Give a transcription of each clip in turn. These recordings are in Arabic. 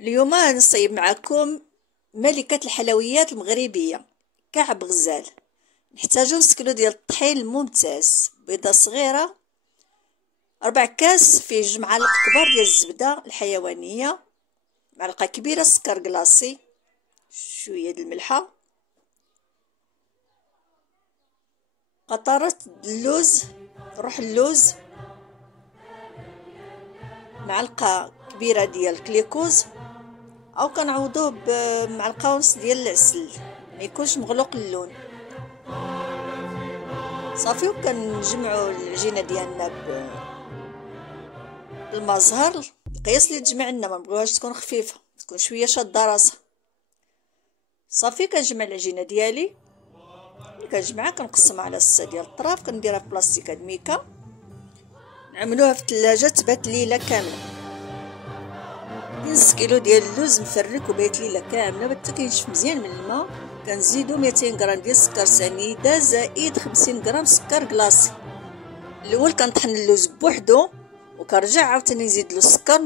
اليوم نصيب معكم ملكة الحلويات المغربية كعب غزال. نحتاجو نص كيلو ديال الطحين الممتاز، بيضة صغيرة، 4 كاس فيه 2 معالق كبار ديال الزبدة الحيوانية، معلقة كبيرة سكر كلاصي، شوية د الملحة، قطرة اللوز، روح اللوز، معلقة كبيرة ديال الكليكوز، او كنعوضوه بمعلقه ونص ديال العسل ما يكونش مغلوق اللون. صافي وكنجمعوا العجينه ديالنا بالمزهر القياس اللي تجمع لنا، ما نبغيوهاش تكون خفيفه، تكون شويه شاده راسها. صافي كنجمع العجينه ديالي، ملي كنجمعها كنقسمها على 6 ديال الطراف، كنديرها في بلاستيك ميكا، نعملوها في الثلاجه تبات ليله كامله. نص كيلو ديال اللوز مفرك وبيت ليله كامله حتى كينشف مزيان من الماء. كنزيدو 200 غرام ديال السكر سنيده زائد 50 غرام سكر كلاصي. الاول كنطحن اللوز بوحدو وكنرجع عاوتاني نزيد له السكر،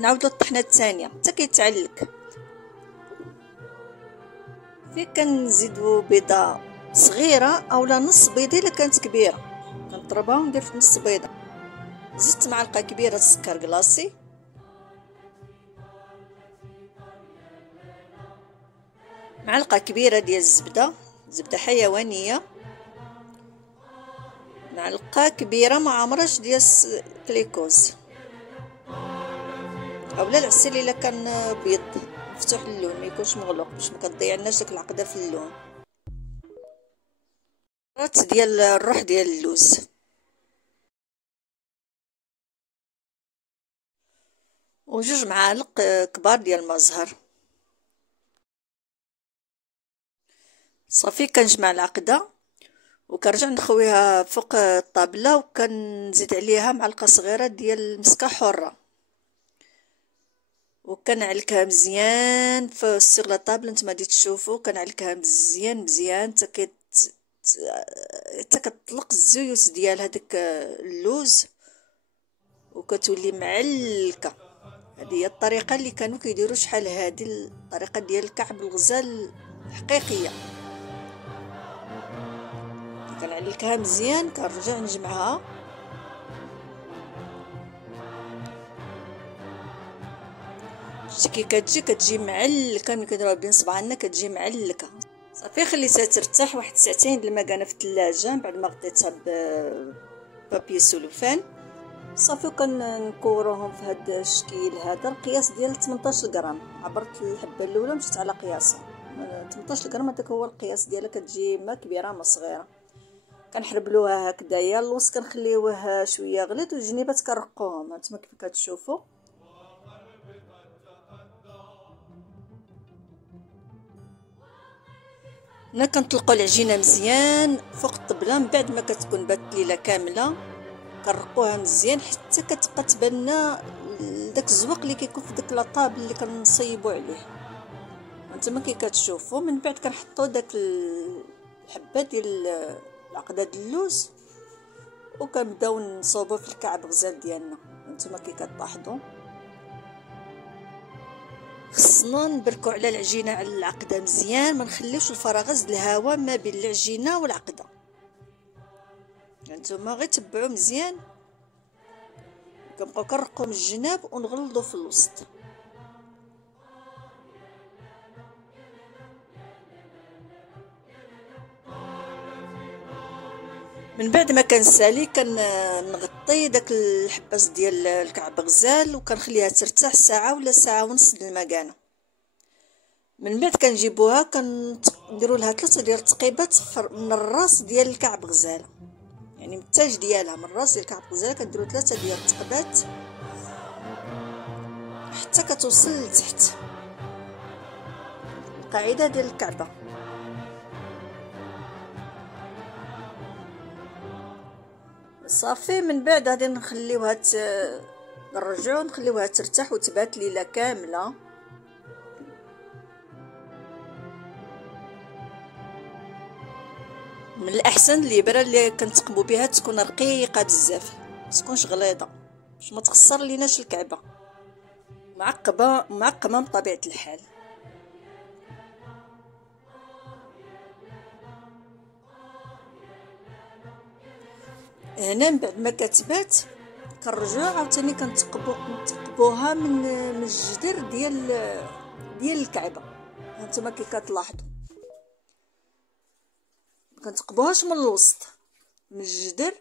نعاودو الطحنه الثانيه حتى كيتعلك. فيه كنزيدو بيضه صغيره اولا نص بيضه الا كانت كبيره، كنضربها وندير في نص بيضه. زدت معلقه كبيره السكر كلاصي، معلقه كبيره ديال الزبده، زبده حيوانيه، معلقه كبيره ما عمرش ديال الكليكوز اولا العسل الا كان بيض مفتوح اللون ما يكونش مغلوق باش ما كتضيعناش داك العقده في اللون. ديال الروح ديال اللوز و2 معالق كبار ديال المزهر. صافي كنجمع العقده وكنرجع نخويها فوق الطابله، وكنزيد عليها معلقه صغيره ديال المسكه حره، وكنعلكها مزيان في سيغ لا طابل. نتوما غادي تشوفوا كنعلكها مزيان حتى كتطلق الزيوت ديال هذاك اللوز وكتولي معلكه. هذه هي الطريقه اللي كانوا كيديروا شحال هذه الطريقه ديال كعب الغزال الحقيقيه. كنعلكها مزيان كنرجع نجمعها، شتي كي كتجي معلكه. ملي كنديروها بين صبعنا كتجي معلكه. صافي خليتها ترتاح واحد 2 ساعتين المكانه في الثلاجه بعد ما غطيتها بابي سولوفان. صافي كنكوروهم في هذا الشكل هذا. القياس ديال 18 غرام، عبرت الحبه الاولى مشيت على قياسها 18 غرام، هذاك هو القياس ديالها. كتجي ما كبيره ما صغيره. كنحربلوها هكذايا، الوسط كنخليوه شويه غليظ والجنيبات كنرقوهم هانتوما كيف كتشوفوا. هنا كنطلقوا العجينه مزيان فوق الطبله من بعد ما كتكون بات ليله كامله. كنرقوها مزيان حتى كتبقى تبان لنا داك الزواق اللي كيكون في داك لاطابل اللي كنصيبوا عليه. هانتوما كي كتشوفوا من بعد كنحطوا داك الحبه ديال العقده ديال اللوز وكنبداو نصوبوا في الكعب غزال ديالنا. هانتوما كي كتلاحظوا خصنا نبركوا على العجينه على العقده مزيان، ما نخليوش الفراغات ديال الهواء ما بين العجينه والعقده. هانتوما غير تبعوا مزيان، كنبقاو كنرقوا من الجناب ونغلظوا في الوسط. من بعد ما كنسالي كنغطي داك الحباس ديال الكعب غزال وكنخليها ترتاح ساعه ولا ساعه ونص للمكانه. من بعد كنجيبوها كنديروا لها 3 ديال التقيبات من الراس ديال الكعب غزال، يعني من التاج ديالها من الراس ديال الكعب غزال كنديروا 3 ديال التقبات حتى كتوصل لتحت. القاعده ديال الكعبه. صافي من بعد غادي نخليوها نرجعو نخليوها ترتاح وتبات ليله كامله. من الاحسن الابره اللي كنتقبو بها تكون رقيقه بزاف، ما تكونش غليظه باش ما تخسر ليناش الكعبه، معقمه بطبيعه الحال. هنا من بعد ما كتبات كنرجعو عاوتاني كنتقبوها من الجدر ديال الكعبه. هانتوما كي كتلاحظوا كنتقبوهاش من الوسط، من الجدر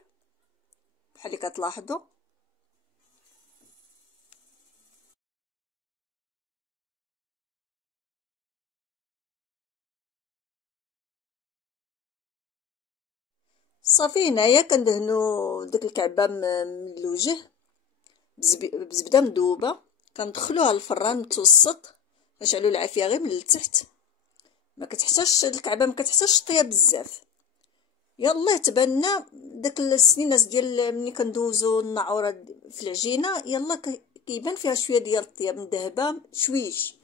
بحال اللي كتلاحظوا. صافي هنايا كندهنوا ديك الكعبه من الوجه بزبده مذوبه، كندخلوها للفران متوسط، كنشعلوا العافيه غير من التحت، ما كتحتاجش الكعبه ما كتحتاجش طياب بزاف. يلا تبان داك السنينات ديال ملي كندوزو الناعوره في العجينه، يلا كيبان فيها شويه ديال الطياب مذهبه شويش،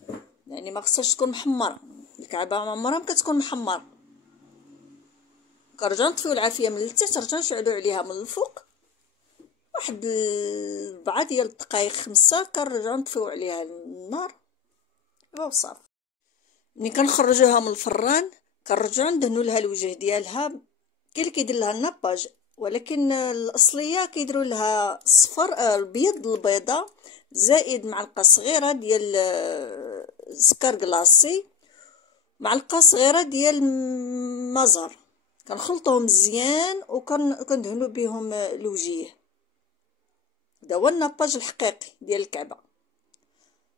يعني ما خصهاش تكون محمره. الكعبه عمرها ما كتكون محمره. كنرجعو نطفيو العافيه من التحت، نرجعو نشعلو عليها من الفوق واحد 4 ديال الدقائق 5، كنرجعو نطفيو عليها النار وصافي. ملي كنخرجوها من الفران كنرجعو ندهنوا لها الوجه ديالها. كاين اللي كيدير لها الناباج، ولكن الاصليه كيديروا لها الصفر البيض البيضه زائد معلقه صغيره ديال سكر كلاصي، معلقه صغيره ديال مزر، كنخلطوهم مزيان وكندهنوا بهم الوجيه. هذا هو الناباج الحقيقي ديال الكعبه.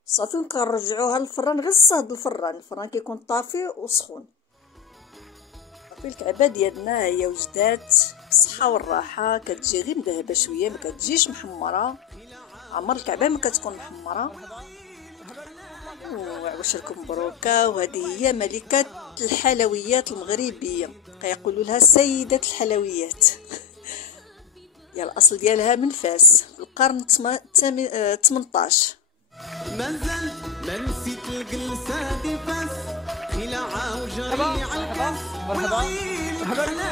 صافي كنرجعوها للفران، غير صهد الفران كيكون طافي وسخون. صافي الكعبه ديالنا هي وجدات بالصحه والراحه، كتجي غير مذهبه شويه، ما كتجيش محمره. عمر الكعبه ما كتكون محمره. وعواشركم مبروكه. وهذه هي ملكه الحلويات المغربيه، كيقولوا لها سيده الحلويات. يا الاصل ديالها من فاس في القرن 18. مازال ما نسيت الجلسة دي فاس، خلعة وجري عالكاس والعين حلال.